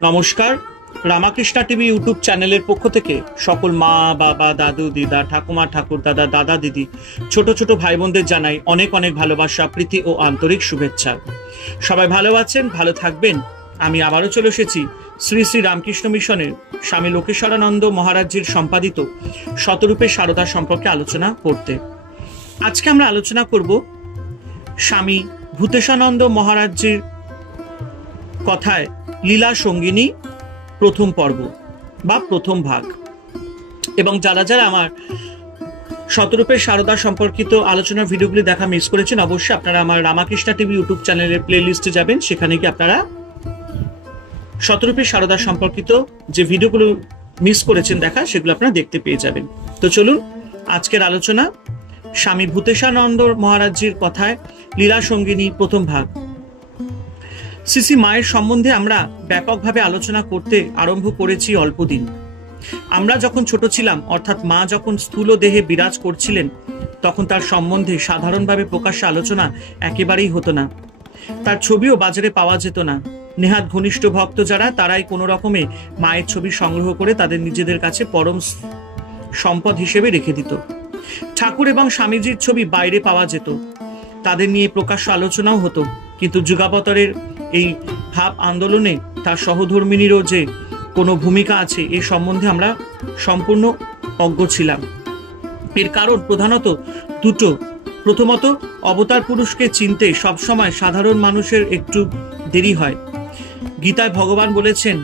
নমস্কার। Ramakrishna TV YouTube চ্যানেলের পক্ষ থেকে সকল মা, বাবা, দাদু, দিদা, ঠাকুমা, ঠাকুর দাদা, দাদা, দিদি, ছোট ছোট ভাই বোনদের জানাই অনেক অনেক ভালোবাসা, প্রীতি ও আন্তরিক শুভেচ্ছা। সবাই ভালো আছেন, ভালো থাকবেন। আমি আবারও চলে এসেছি শ্রী শ্রী রামকৃষ্ণ মিশনের স্বামী লোকেশ্বরানন্দ মহারাজজির সম্পাদিত শতরূপে সারদা সম্পর্কে আলোচনা করতে। আজকে আমরা আলোচনা করব স্বামী ভূতেশানন্দ মহারাজজির কথায় লীলা সঙ্গিনী প্রথম পর্ব বা প্রথম ভাগ। এবং যারা যারা আমার শতরূপে সারদা সম্পর্কিত আলোচনার ভিডিওগুলি দেখা মিস করেছেন, অবশ্যই আপনারা আমার রামাকৃষ্ণা টিভি ইউটিউব চ্যানেলের প্লে লিস্টে যাবেন। সেখানে কি আপনারা শতরূপে সারদা সম্পর্কিত যে ভিডিওগুলো মিস করেছেন দেখা, সেগুলো আপনারা দেখতে পেয়ে যাবেন। তো চলুন আজকের আলোচনা স্বামী ভূতেশানন্দ মহারাজজির কথায় লীলা সঙ্গিনী প্রথম ভাগ। শ্রী মায়ের সম্বন্ধে আমরা ব্যাপকভাবে আলোচনা করতে আরম্ভ করেছি অল্পদিন। আমরা যখন ছোট ছিলাম, অর্থাৎ মা যখন স্থূল দেহে বিরাজ করছিলেন, তখন তার সম্বন্ধে সাধারণভাবে প্রকাশ্যে আলোচনা একেবারেই হতো না। তার ছবিও বাজারে পাওয়া যেত না। নেহাত ঘনিষ্ঠ ভক্ত যারা, তারাই কোনো রকমে মায়ের ছবি সংগ্রহ করে তাদের নিজেদের কাছে পরম সম্পদ হিসেবে রেখে দিত। ঠাকুর এবং স্বামীজির ছবি বাইরে পাওয়া যেত, তাদের নিয়ে প্রকাশ্য আলোচনাও হতো। কিন্তু যুগাবতারের এই ভাব আন্দোলনে তার সহধর্মিনীরও যে কোনো ভূমিকা আছে এই সম্বন্ধে আমরা সম্পূর্ণ অজ্ঞ ছিলাম। এর কারণ প্রধানত দুটো। প্রথমত, অবতার পুরুষকে চিনতে সবসময় সাধারণ মানুষের একটু দেরি হয়। গীতায় ভগবান বলেছেন,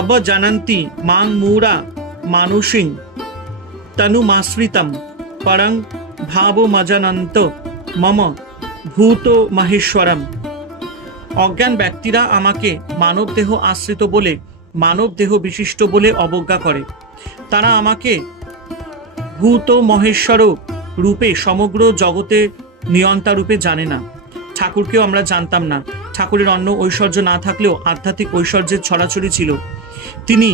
অবজানন্তি মাং মূঢ়া মানুষিং তনুমাশ্রিতম পরং ভাবমজানন্ত মম ভূত মহেশ্বরম। অজ্ঞান ব্যক্তিরা আমাকে মানব দেহ আশ্রিত বলে, মানব দেহ বিশিষ্ট বলে অবজ্ঞা করে। তারা আমাকে ভূত মহেশ্বর রূপে সমগ্র জগতে নিয়ন্তা রূপে জানে না। ঠাকুরকেও আমরা জানতাম না। ঠাকুরের অন্য ঐশ্বর্য না থাকলেও আধ্যাত্মিক ঐশ্বর্যের ছড়াছড়ি ছিল। তিনি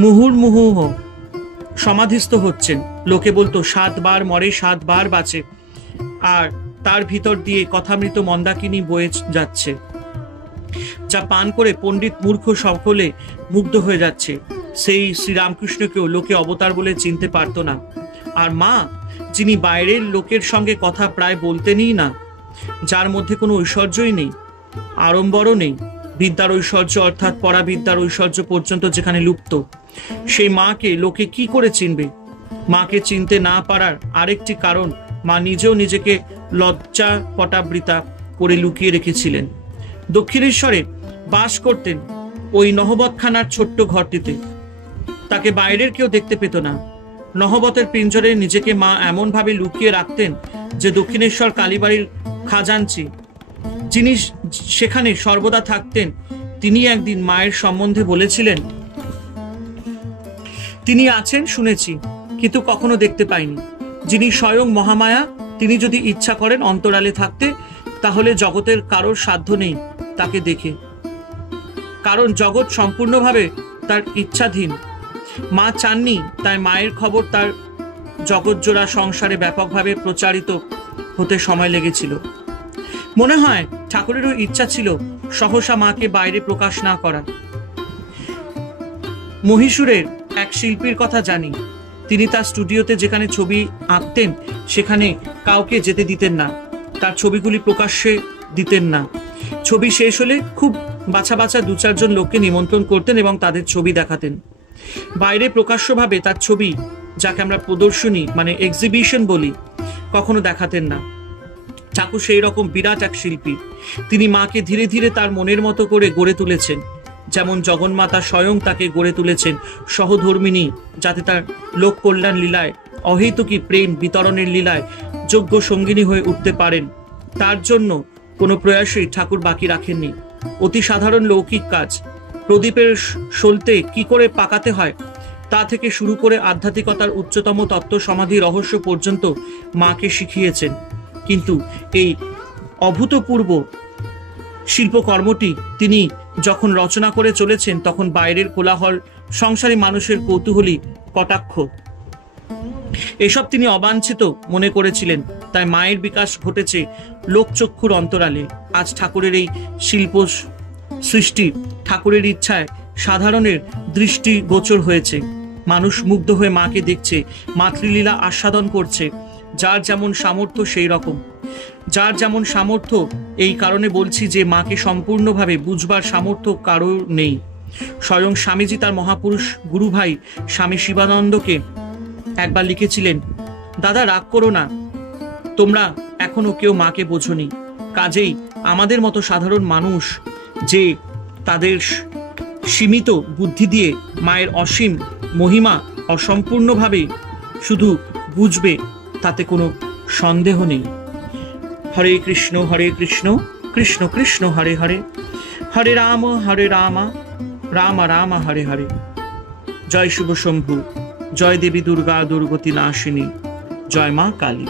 মুহুর্মুহুঃ সমাধিস্থ হচ্ছেন। লোকে বলতো 7 বার মরে 7 বার বাঁচে, আর তার ভিতর দিয়ে কথামৃত মন্দাকিনী বয়ে যাচ্ছে, যা পান করে পণ্ডিত মূর্খ সকলে মুগ্ধ হয়ে যাচ্ছে। সেই শ্রীরামকৃষ্ণকেও লোকে অবতার বলে চিনতে পারত না। আর মা, যিনি বাইরের লোকের সঙ্গে কথা প্রায় বলতেনই না, যার মধ্যে কোনো ঐশ্বর্যই নেই, আড়ম্বরও নেই, বিদ্যার ঐশ্বর্য অর্থাৎ পরাবিদ্যার ঐশ্বর্য পর্যন্ত যেখানে লুপ্ত, সেই মাকে লোকে কি করে চিনবে? মাকে চিনতে না পারার আরেকটি কারণ, মা নিজেও নিজেকে লজ্জা পটাবৃতা করে লুকিয়ে রেখেছিলেন। দক্ষিণেশ্বরে বাস করতেন ওই নহবতখানার ছোট্ট ঘরটিতে। তাকে বাইরের কেউ দেখতে পেত না। নহবতের পিঞ্জরে নিজেকে মা এমন ভাবে লুকিয়ে রাখতেন যে দক্ষিণেশ্বর কালীবাড়ির খাজাঞ্চি, যিনি সেখানে সর্বদা থাকতেন, তিনি একদিন মায়ের সম্বন্ধে বলেছিলেন, তিনি আছেন শুনেছি, কিন্তু কখনো দেখতে পাইনি। যিনি স্বয়ং মহামায়া, তিনি যদি ইচ্ছা করেন অন্তরালে থাকতে, তাহলে জগতের কারোর সাধ্য নেই তাকে দেখে, কারণ জগৎ সম্পূর্ণভাবে তার ইচ্ছাধীন। মা চাননি, তাই মায়ের খবর তার জগৎজোড়া সংসারে ব্যাপকভাবে প্রচারিত হতে সময় লেগেছিল। মনে হয় ঠাকুরেরও ইচ্ছা ছিল সহসা মাকে বাইরে প্রকাশ না করা। মহীশূরের এক শিল্পীর কথা জানি। তিনি তার স্টুডিওতে যেখানে ছবি আঁকতেন, সেখানে কাউকে যেতে দিতেন না, তার ছবিগুলি প্রকাশ্যে দিতেন না। ছবি শেষ হলে খুব বাছা বাছা 2-4 জন লোককে নিমন্ত্রণ করতেন এবং তাদের ছবি দেখাতেন। বাইরে প্রকাশ্যভাবে তার ছবি, যাকে আমরা প্রদর্শনী মানে এক্সিবিশন বলি, কখনো দেখাতেন না। ঠাকুর সেই রকম বিরাট এক শিল্পী। তিনি মাকে ধীরে ধীরে তার মনের মতো করে গড়ে তুলেছেন, যেমন জগন্মাতা স্বয়ং তাকে গড়ে তুলেছেন সহধর্মিনী, যাতে তার লোক কল্যাণ লীলায়, অহেতুকী প্রেম বিতরণের লীলায় যোগ্য সঙ্গিনী হয়ে উঠতে পারেন। তার জন্য কোনো প্রয়াসই ঠাকুর বাকি রাখেননি। অতি সাধারণ লৌকিক কাজ, প্রদীপের সলতে কি করে পাকাতে হয় তা থেকে শুরু করে আধ্যাত্মিকতার উচ্চতম তত্ত্ব সমাধি রহস্য পর্যন্ত মাকে শিখিয়েছেন। কিন্তু এই অভূতপূর্ব শিল্পকর্মটি তিনি যখন রচনা করে চলেছেন, তখন বাইরের কোলাহল, সংসারী মানুষের কৌতূহলী কটাক্ষ, এসব তিনি অবাঞ্ছিত মনে করেছিলেন। তাই মায়ের বিকাশ ঘটেছে লোকচক্ষুর অন্তরালে আজ ঠাকুরের এই শিল্প সৃষ্টি ঠাকুরের ইচ্ছায় সাধারণের দৃষ্টি গোচর হয়েছে। মানুষ মুগ্ধ হয়ে মাকে দেখছে, মাতৃলীলা আস্বাদন করছে। যার যেমন সামর্থ্য সেই রকম, যার যেমন সামর্থ্য। এই কারণে বলছি যে মাকে সম্পূর্ণভাবে বুঝবার সামর্থ্য কারোর নেই। স্বয়ং স্বামীজি তার মহাপুরুষ গুরু ভাই স্বামী শিবানন্দকে একবার লিখেছিলেন, দাদা রাগ করো না, তোমরা এখনো কেউ মাকে বোঝোনি। কাজেই আমাদের মতো সাধারণ মানুষ যে তাদের সীমিত বুদ্ধি দিয়ে মায়ের অসীম মহিমা অসম্পূর্ণভাবে শুধু বুঝবে, তাতে কোনো সন্দেহ নেই। হরে কৃষ্ণ কৃষ্ণ কৃষ্ণ হরে হরে, হরে রাম রাম রাম হরে হরে। জয় শুভ শম্ভু, জয় দেবী দুর্গা দুর্গতি নাশিনী, জয় মা কালী।